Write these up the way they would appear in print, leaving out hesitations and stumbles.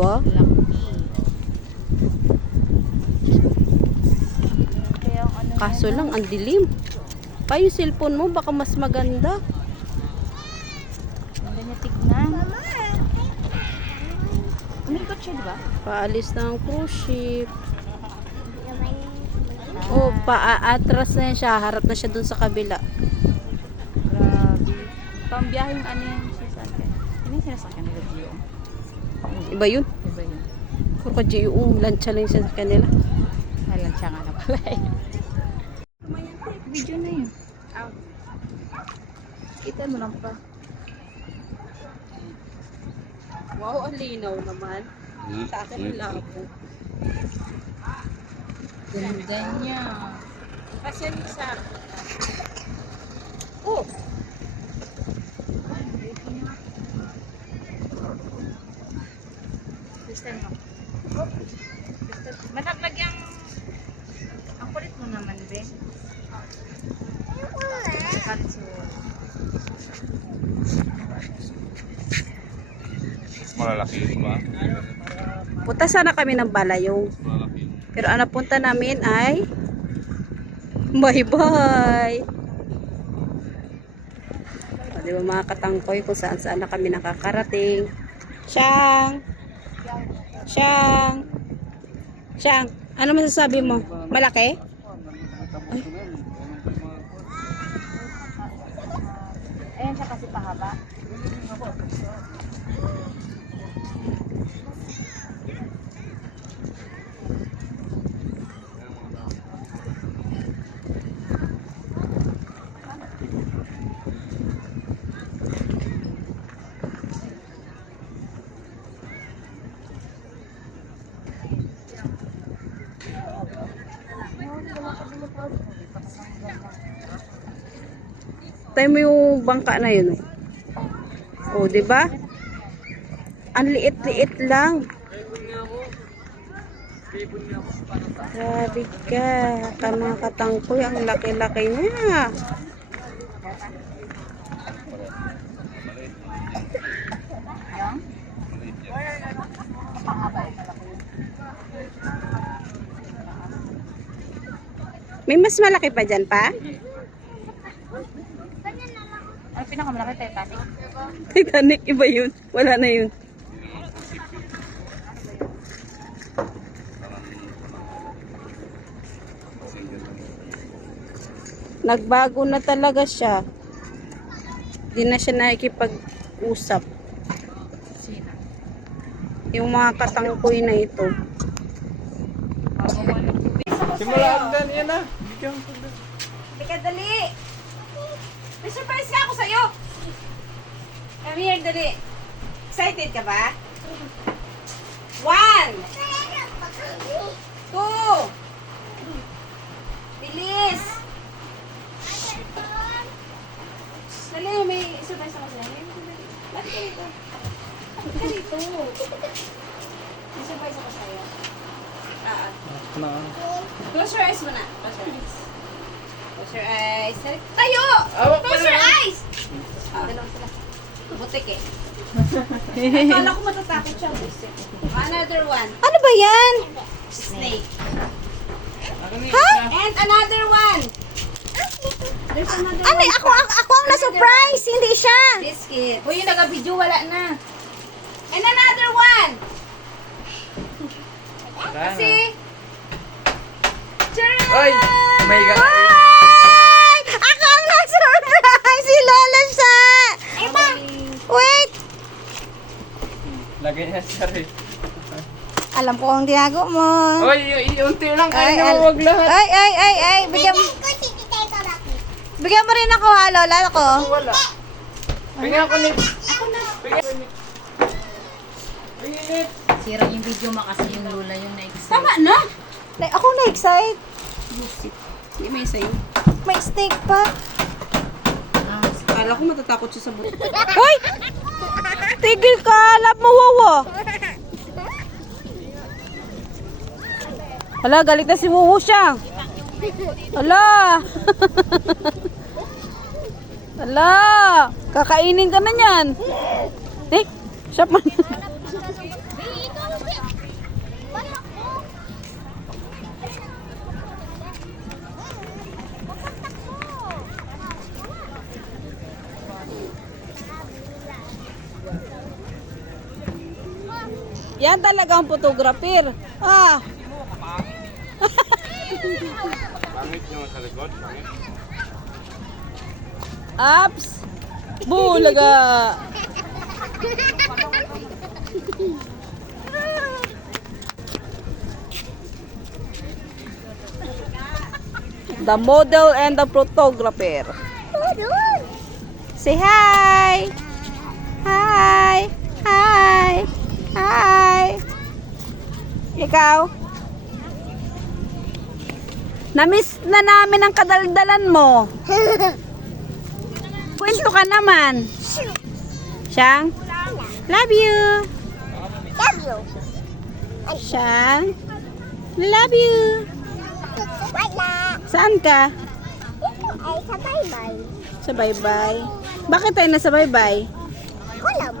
ba? Kaso lang, ang dilim. Pa yung cellphone mo, baka mas maganda. Ganda niya tignan. Umikot siya, di ba? Paalis ng cruise ship. Oh, paatras na yan siya. Harap na siya dun sa kabila. Grabe. Pambiyaheng ano yan siya sa akin. Ano yung sinasakyan nila, Gio? Iba yun. Iba yun. Puro ka yung lancha lang siya sa kanila. Halang siya nga na pala eh. Video na yun. Kita mo lang pa. Wow, ang linaw naman. Sa akin ang labo. Ganda niya. Kasi sa... Oh! System mo. Mataglag yung... Ang kulit mo naman, be. Kalit si Mas malalaki ba? Punta sana kami ng Balayong. Mas malalaki. Pero ang napunta namin ay... Bye-bye! O, di ba mga katangkoy kung saan-saan na kami nakakarating. Siyang! Siyang! Siyang! Ano masasabi mo? Malaki? Ay. Ayan siya kasi pahaba. Tayo mo yung bangka na yun. Oh, di ba? Ang liit-liit lang. Grabe ka. Mga katangkoy, ang laki-laki niya. May mas malaki pa dyan pa? Ang pinakamalaki tayo, Tati. Titanic, iba yun. Wala na yun. Nagbago na talaga siya. Di na siya nakikipag-usap. Sina. Yung mga katangkoy na ito. Simulaan din, yan na. Teka, dali! May surprise nga ako sa'yo! Come here, dali. Excited ka ba? 1 2 Bilis! Dali, may surprise ako sa'yo. Bakit ka dito? Bakit ka dito? May surprise ako sa'yo. Close your eyes muna. Close your eyes. Close your eyes. Tayo! Close your eyes! Dalawa sila. Butik eh. Akala ko matatakot siya. Butik. Another one. Ano ba yan? Snake. Ha? And another one. There's another one. Ako ang na-surprise, hindi siya. Biscuit. Uy, yung nag-video, wala na. And another one. Kasi... Tcharam! Ay! May God! Ay! Ako ang na-surprise, si Lola siya. Wait! Lagay niya siya rin. Alam ko ang tinago mo. Oy, unti lang Ay, kayo, wag lahat. ay. Bigyan mo rin ako ha, Lola. Ako. Wala. Bigyan ko ni... Bigyan ko ni... Bigyan Sira yung video mo kasi yung Lola yung na-excite. Tama na! Ako na-excite. Hindi may sa'yo. May steak pa. Akala ko matatakot siya sa butik. Hoy! Tigil ka! Love mo, Wowo. Hala, galit na si Wuwu siya. Hala! Hala! Kakainin ka na niyan. Eh, siya pa. Yan talagang photographer. Ah. Pangit nyo sa likod. Pangit. Ups. Bulaga. The model and the photographer. Say hi. Hi. Hi. Hi. Ikaw? Namiss na namin ang kadaldalan mo. Kwento ka naman. Siyang? Love you. Love you. Siyang? Love you. Wala. Saan ka? Ay, sa bye-bye. Sa bye-bye. Bakit tayo nasa bye-bye? Kulam.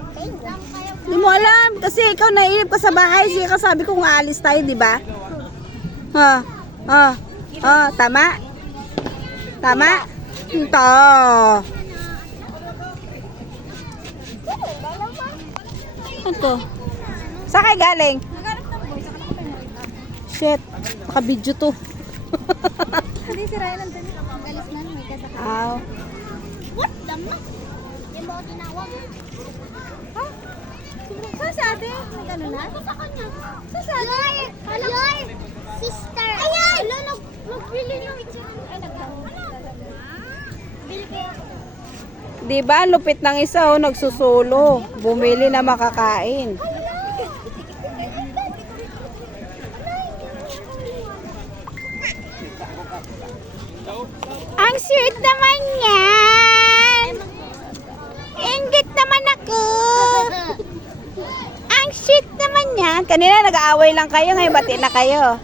Hindi mo alam. Kasi ikaw naiinip ka sa bahay. Sige ka sabi ko nga alis tayo, di ba? Tama? Tama? Ito. Ito. Saan kayo galing? Shit. Baka video to. Hindi si Ryan ang dali. Ang galis na may kasakit. Ow. What the fuck? Yung mga tinawag. Saan sa ate? Nag-ano na? Sa kanya. Sa Your sister. Ayan! Ala, nagbili ng ay, bili kayo. Diba, lupit ng isa, oh, nagsusulo. Bumili na makakain. Ang sweet naman yan. Inggit naman ako. Ang sweet naman yan. Kanina nag-aaway lang kayo, ngayon bati na kayo.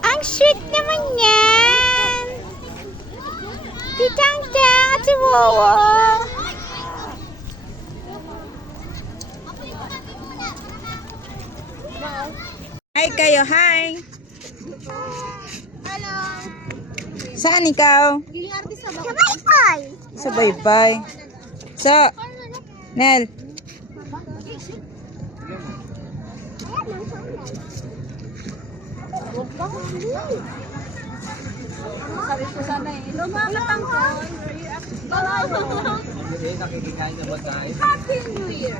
Ang sweet naman yan. Si Chang-Chang at si Wowo. Hi kayo, hi. Hello. Saan ikaw? Sa bye-bye. Sa bye-bye. Sa, Nel. Sabi ko sana eh. Lumakatang ko. Happy New Year.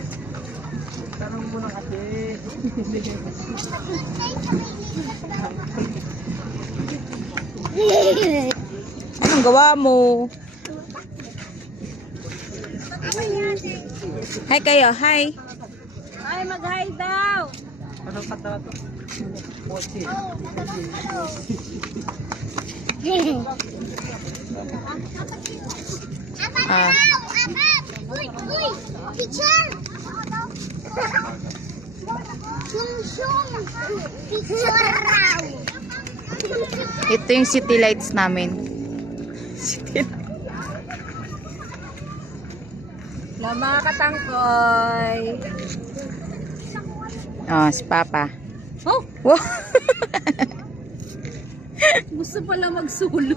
Anong gawa mo? Hi kayo, hi. Ay, mag-hi daw. Ah. Uy, picture. Picture raw. Ito yung city lights namin. Na mga katangkoy. Oh, si Papa. Oh, Wow. gusto pala magsulo.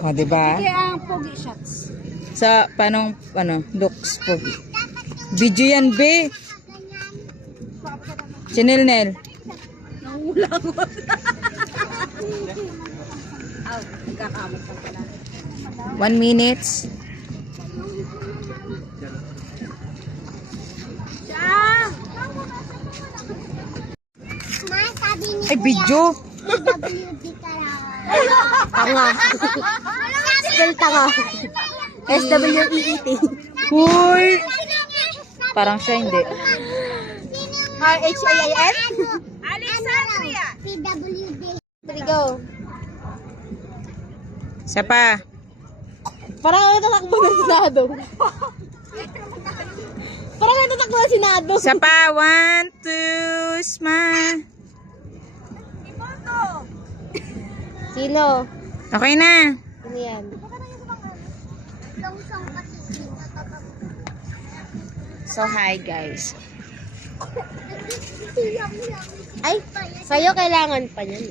Oh, diba? Kaya ang pogi shots. Sa panong looks pogi. Video yan, be. Chanel Nel. Nangulang ko. Aw, nagkakamot pa pala. 1 minute. Ma, sabi ni Ay, video. WD ka raw. Tanga. Still tanga. SWEET. Huy. Parang siya hindi. RHIIS? Alexandria! PWD. Go. Isa pa. Parang ako tatakbo ng Senado. Parang ako tatakbo ng Senado. Isa pa. 1, 2, smile. Sino? Okay na. Ano yan? So, hi guys. Ay, sa'yo kailangan pa yan.